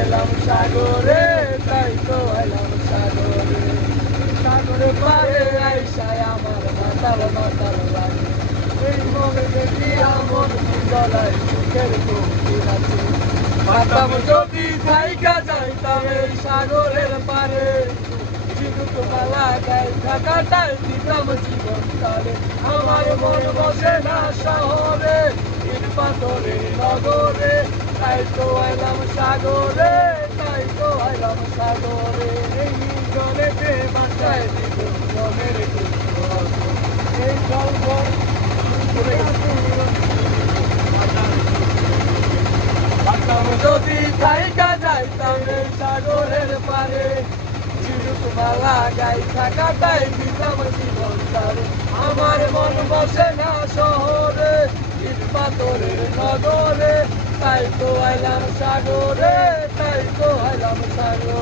আইলাম সাগরে, তাই তো আইলাম সাগরে। সাগরে পারে আইসায় আমার মাতাল মাতাল লাগে। এই মনে দেখি আমন গলায় সুখের গভীর আছে। পারতাম যদি থাইকা যাইতাম এই সাগরের পারে, ঝিনুক মালা গায়ে থাকাটাই দিতাম জীবন তারে। আমার মন বসে না শহরে, ইট পাথরের নগরে, তাই তো আইলাম সাগরে, তাই তো আইলাম সাগরে। এই জলেতে বাসায় দিত মনের দুঃখ, এই গল্প যদি থাইকা যাইতাম এই সাগরের পারে, ঝিনুক মালা গায়ে থাকাটাই দিতাম জীবন তারে। আমার মন বসে না শহরে, ইট পাথরের নগরে, তাই তো আইলাম সাগরে, তাই তো আইলাম সাগরে।